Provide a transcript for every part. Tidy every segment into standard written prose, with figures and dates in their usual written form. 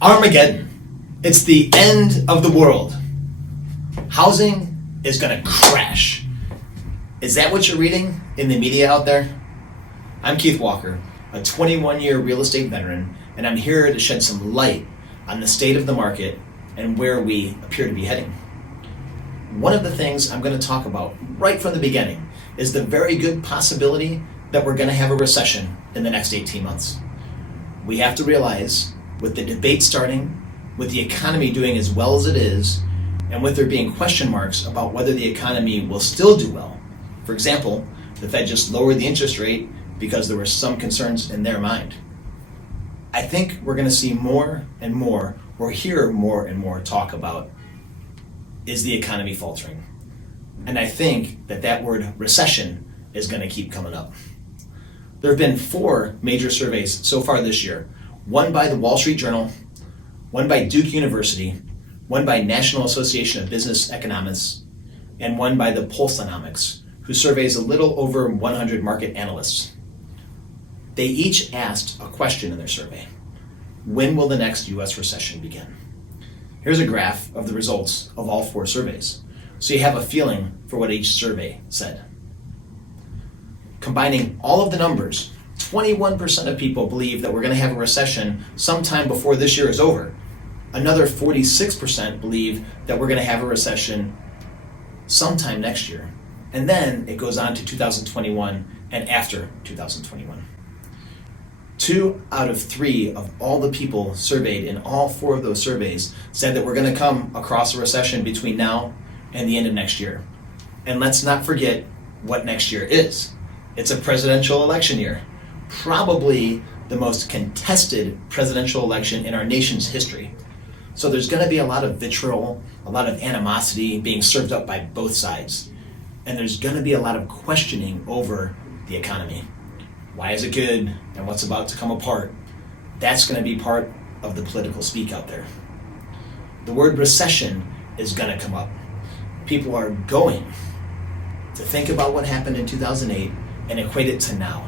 Armageddon. It's the end of the world. Housing is going to crash. Is that what you're reading in the media out there? I'm Keith Walker, a 21-year real estate veteran, and I'm here to shed some light on the state of the market and where we appear to be heading. One of the things I'm going to talk about right from the beginning is the very good possibility that we're going to have a recession in the next 18 months. We have to realize, with the debate starting, with the economy doing as well as it is, and with there being question marks about whether the economy will still do well. For example, the Fed just lowered the interest rate because there were some concerns in their mind. I think we're going to see more and more, or hear more and more talk about, is the economy faltering? And I think that word recession is going to keep coming up. There have been 4 major surveys so far this year, one by the Wall Street Journal, one by Duke University, one by National Association of Business Economists, and one by the Pulseonomics, who surveys a little over 100 market analysts. They each asked a question in their survey: when will the next US recession begin? Here's a graph of the results of all 4 surveys, so you have a feeling for what each survey said. Combining all of the numbers, 21% of people believe that we're going to have a recession sometime before this year is over. Another 46% believe that we're going to have a recession sometime next year. And then it goes on to 2021 and after 2021. 2 out of 3 of all the people surveyed in all 4 of those surveys said that we're going to come across a recession between now and the end of next year. And let's not forget what next year is. It's a presidential election year, probably the most contested presidential election in our nation's history. So there's going to be a lot of vitriol, a lot of animosity being served up by both sides. And there's going to be a lot of questioning over the economy. Why is it good and what's about to come apart? That's going to be part of the political speak out there. The word recession is going to come up. People are going to think about what happened in 2008 and equate it to now.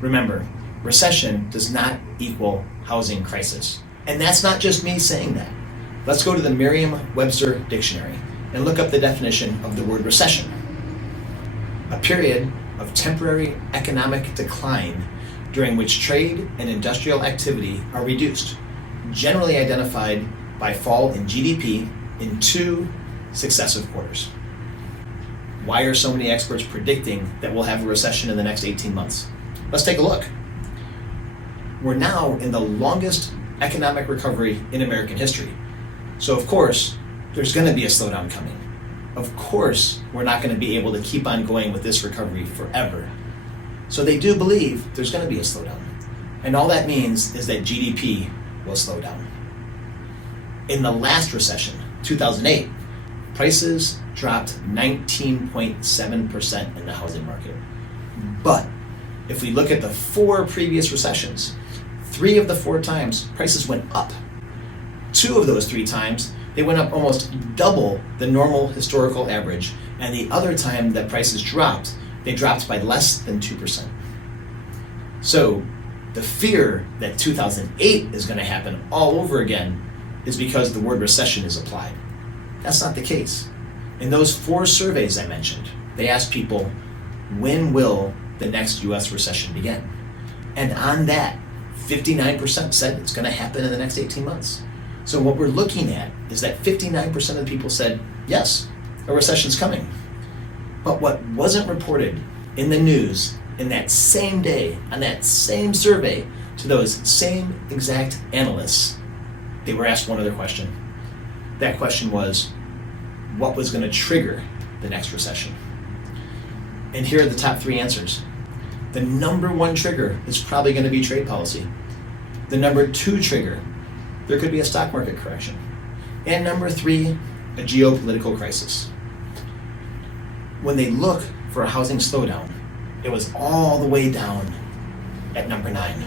Remember, recession does not equal housing crisis. And that's not just me saying that. Let's go to the Merriam-Webster dictionary and look up the definition of the word recession. A period of temporary economic decline during which trade and industrial activity are reduced, generally identified by fall in GDP in 2 successive quarters. Why are so many experts predicting that we'll have a recession in the next 18 months? Let's take a look. We're now in the longest economic recovery in American history. So of course, there's going to be a slowdown coming. Of course, we're not going to be able to keep on going with this recovery forever. So they do believe there's going to be a slowdown. And all that means is that GDP will slow down. In the last recession, 2008, prices dropped 19.7% in the housing market. But if we look at the 4 previous recessions, 3 of the 4 times prices went up. 2 of those 3 times, they went up almost double the normal historical average, and the other time that prices dropped, they dropped by less than 2%. So the fear that 2008 is going to happen all over again is because the word recession is applied. That's not the case. In those 4 surveys I mentioned, they asked people, when will the next US recession begin? And on that, 59% said it's going to happen in the next 18 months. So what we're looking at is that 59% of the people said, yes, a recession's coming. But what wasn't reported in the news in that same day, on that same survey, to those same exact analysts, they were asked one other question. That question was, what was going to trigger the next recession? And here are the top 3 answers. The number 1 trigger is probably going to be trade policy. The number 2 trigger, there could be a stock market correction. And number 3, a geopolitical crisis. When they look for a housing slowdown, it was all the way down at number 9.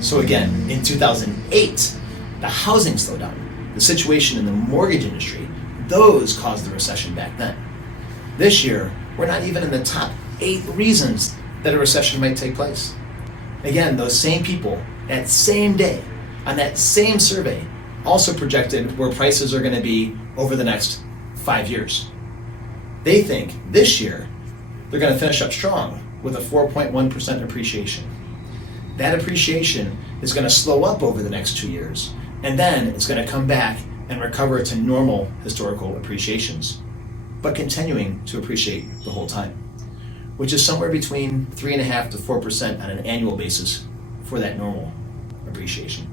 So again, in 2008, the housing slowdown, the situation in the mortgage industry, those caused the recession back then. This year, we're not even in the top 8 reasons that a recession might take place. Again, those same people, that same day, on that same survey also projected where prices are going to be over the next 5 years. They think this year they're going to finish up strong with a 4.1% appreciation. That appreciation is going to slow up over the next 2 years, and then it's going to come back and recover to normal historical appreciations, but continuing to appreciate the whole time, which is somewhere between 3.5% to 4% on an annual basis for that normal appreciation.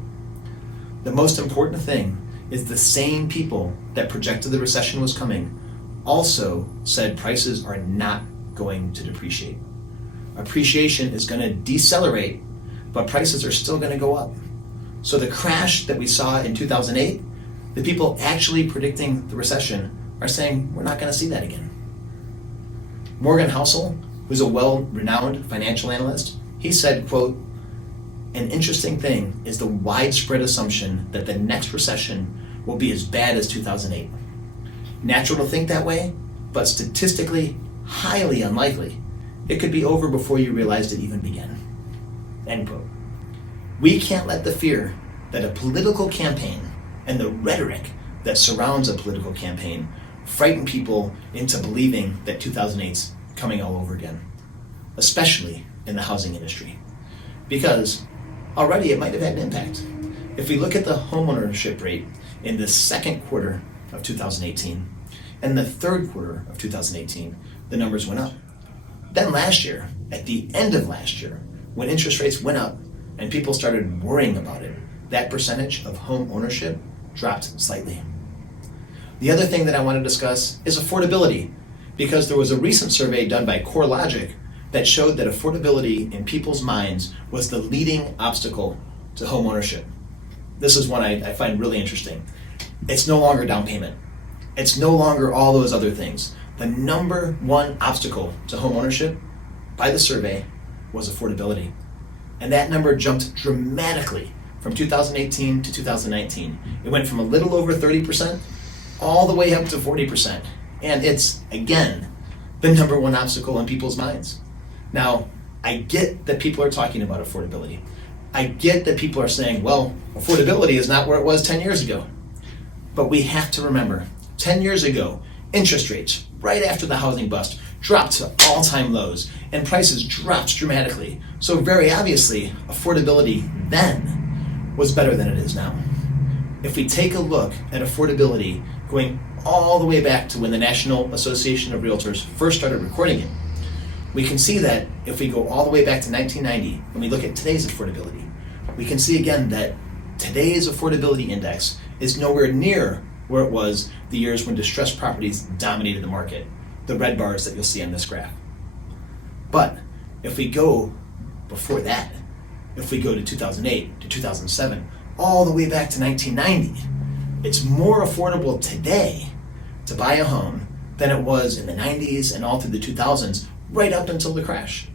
The most important thing is the same people that projected the recession was coming also said prices are not going to depreciate. Appreciation is going to decelerate, but prices are still going to go up. So the crash that we saw in 2008, the people actually predicting the recession are saying we're not going to see that again. Morgan Housel, who's a well-renowned financial analyst, he said, quote, "An interesting thing is the widespread assumption that the next recession will be as bad as 2008. Natural to think that way, but statistically highly unlikely. It could be over before you realized it even began." End quote. We can't let the fear that a political campaign and the rhetoric that surrounds a political campaign frighten people into believing that 2008's coming all over again, especially in the housing industry. Because already it might have had an impact. If we look at the homeownership rate in the second quarter of 2018 and the third quarter of 2018, the numbers went up. Then last year, at the end of last year, when interest rates went up and people started worrying about it, that percentage of home ownership dropped slightly. The other thing that I want to discuss is affordability, because there was a recent survey done by CoreLogic that showed that affordability in people's minds was the leading obstacle to home ownership. This is one I find really interesting. It's no longer down payment. It's no longer all those other things. The number one obstacle to home ownership by the survey was affordability. And that number jumped dramatically from 2018 to 2019. It went from a little over 30% all the way up to 40%. And it's, again, the number one obstacle in people's minds. Now, I get that people are talking about affordability. I get that people are saying, well, affordability is not where it was 10 years ago. But we have to remember, 10 years ago, interest rates, right after the housing bust, dropped to all-time lows, and prices dropped dramatically. So very obviously, affordability then was better than it is now. If we take a look at affordability going all the way back to when the National Association of Realtors first started recording it, we can see that if we go all the way back to 1990, and we look at today's affordability, we can see again that today's affordability index is nowhere near where it was the years when distressed properties dominated the market, the red bars that you'll see on this graph. But if we go before that, if we go to 2008 to 2007, all the way back to 1990, it's more affordable today to buy a home than it was in the 90s and all through the 2000s, right up until the crash.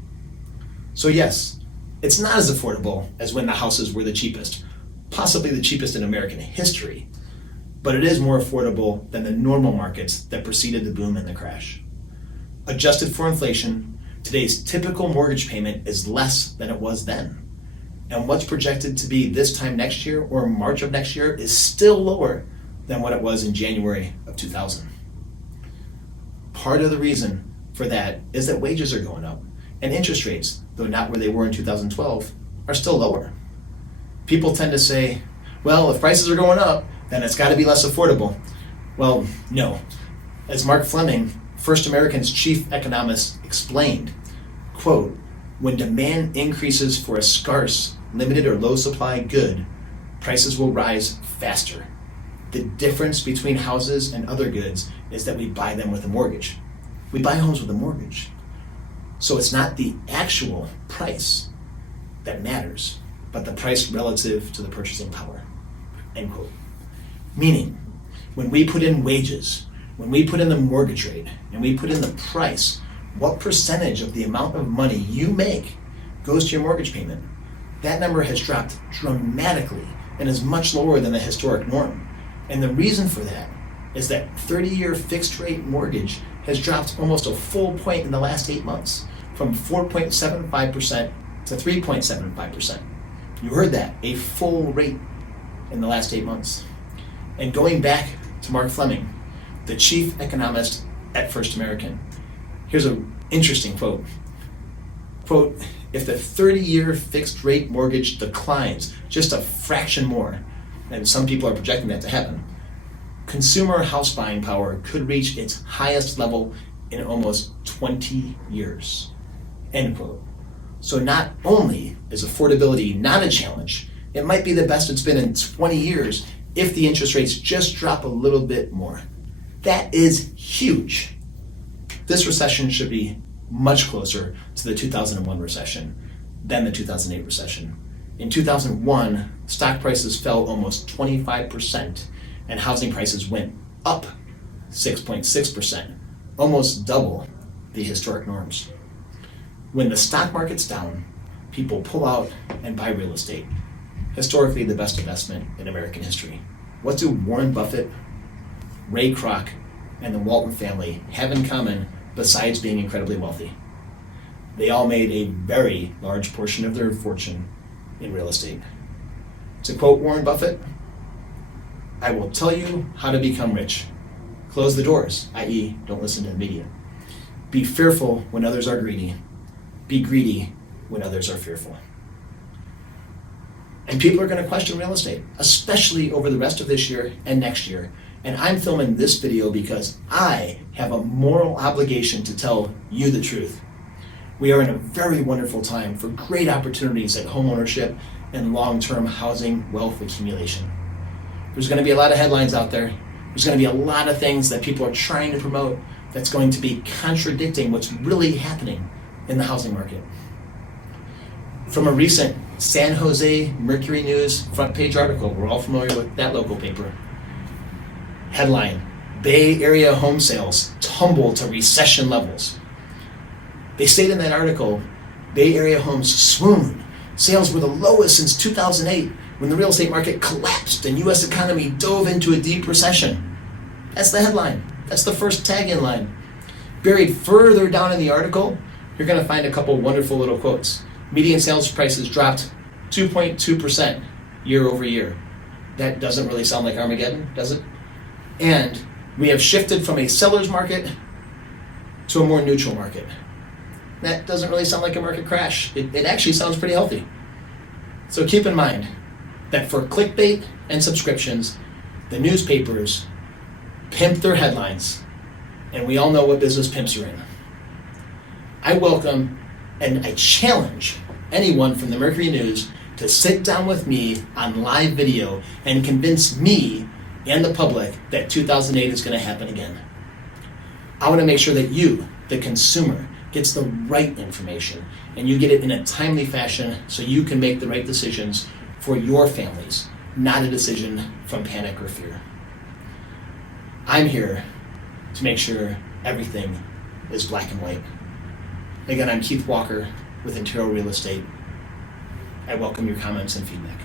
So yes, it's not as affordable as when the houses were the cheapest, possibly the cheapest in American history, but it is more affordable than the normal markets that preceded the boom and the crash. Adjusted for inflation, today's typical mortgage payment is less than it was then. And what's projected to be this time next year or March of next year is still lower than what it was in January of 2000. Part of the reason for that is that wages are going up, and interest rates, though not where they were in 2012, are still lower. People tend to say, well, if prices are going up, then it's got to be less affordable. Well, no. As Mark Fleming, First American's chief economist, explained, quote, "When demand increases for a scarce, limited, or low supply good, prices will rise faster. The difference between houses and other goods is that we buy them with a mortgage. We buy homes with a mortgage. So it's not the actual price that matters, but the price relative to the purchasing power." End quote. Meaning, when we put in wages, when we put in the mortgage rate, and we put in the price, what percentage of the amount of money you make goes to your mortgage payment? That number has dropped dramatically and is much lower than the historic norm. And the reason for that is that 30-year fixed rate mortgage has dropped almost a full point in the last 8 months, from 4.75% to 3.75%. You heard that, a full rate in the last 8 months. And going back to Mark Fleming, the chief economist at First American, here's an interesting quote. Quote, if the 30-year fixed rate mortgage declines just a fraction more, and some people are projecting that to happen, consumer house buying power could reach its highest level in almost 20 years, end quote. So not only is affordability not a challenge, it might be the best it's been in 20 years if the interest rates just drop a little bit more. That is huge. This recession should be much closer to the 2001 recession than the 2008 recession. In 2001, stock prices fell almost 25% and housing prices went up 6.6%, almost double the historic norms. When the stock market's down, people pull out and buy real estate, historically the best investment in American history. What do Warren Buffett, Ray Kroc, and the Walton family have in common besides being incredibly wealthy? They all made a very large portion of their fortune in real estate. To quote Warren Buffett, I will tell you how to become rich. Close the doors, i.e., don't listen to the media. Be fearful when others are greedy. Be greedy when others are fearful. And people are going to question real estate, especially over the rest of this year and next year. And I'm filming this video because I have a moral obligation to tell you the truth. We are in a very wonderful time for great opportunities at homeownership and long-term housing wealth accumulation. There's going to be a lot of headlines out there. There's going to be a lot of things that people are trying to promote that's going to be contradicting what's really happening in the housing market. From a recent San Jose Mercury News front page article, we're all familiar with that local paper. Headline, Bay Area home sales tumble to recession levels. They state in that article, Bay Area homes swoon. Sales were the lowest since 2008 when the real estate market collapsed and U.S. economy dove into a deep recession. That's the headline. That's the first tag-in line. Buried further down in the article, you're going to find a couple wonderful little quotes. Median sales prices dropped 2.2% year over year. That doesn't really sound like Armageddon, does it? And we have shifted from a seller's market to a more neutral market. That doesn't really sound like a market crash. It actually sounds pretty healthy. So keep in mind that for clickbait and subscriptions, the newspapers pimp their headlines, and we all know what business pimps are in. I welcome and I challenge anyone from the Mercury News to sit down with me on live video and convince me and the public that 2008 is going to happen again. I want to make sure that you, the consumer, gets the right information and you get it in a timely fashion so you can make the right decisions for your families, not a decision from panic or fear. I'm here to make sure everything is black and white. Again, I'm Keith Walker with Intero Real Estate. I welcome your comments and feedback.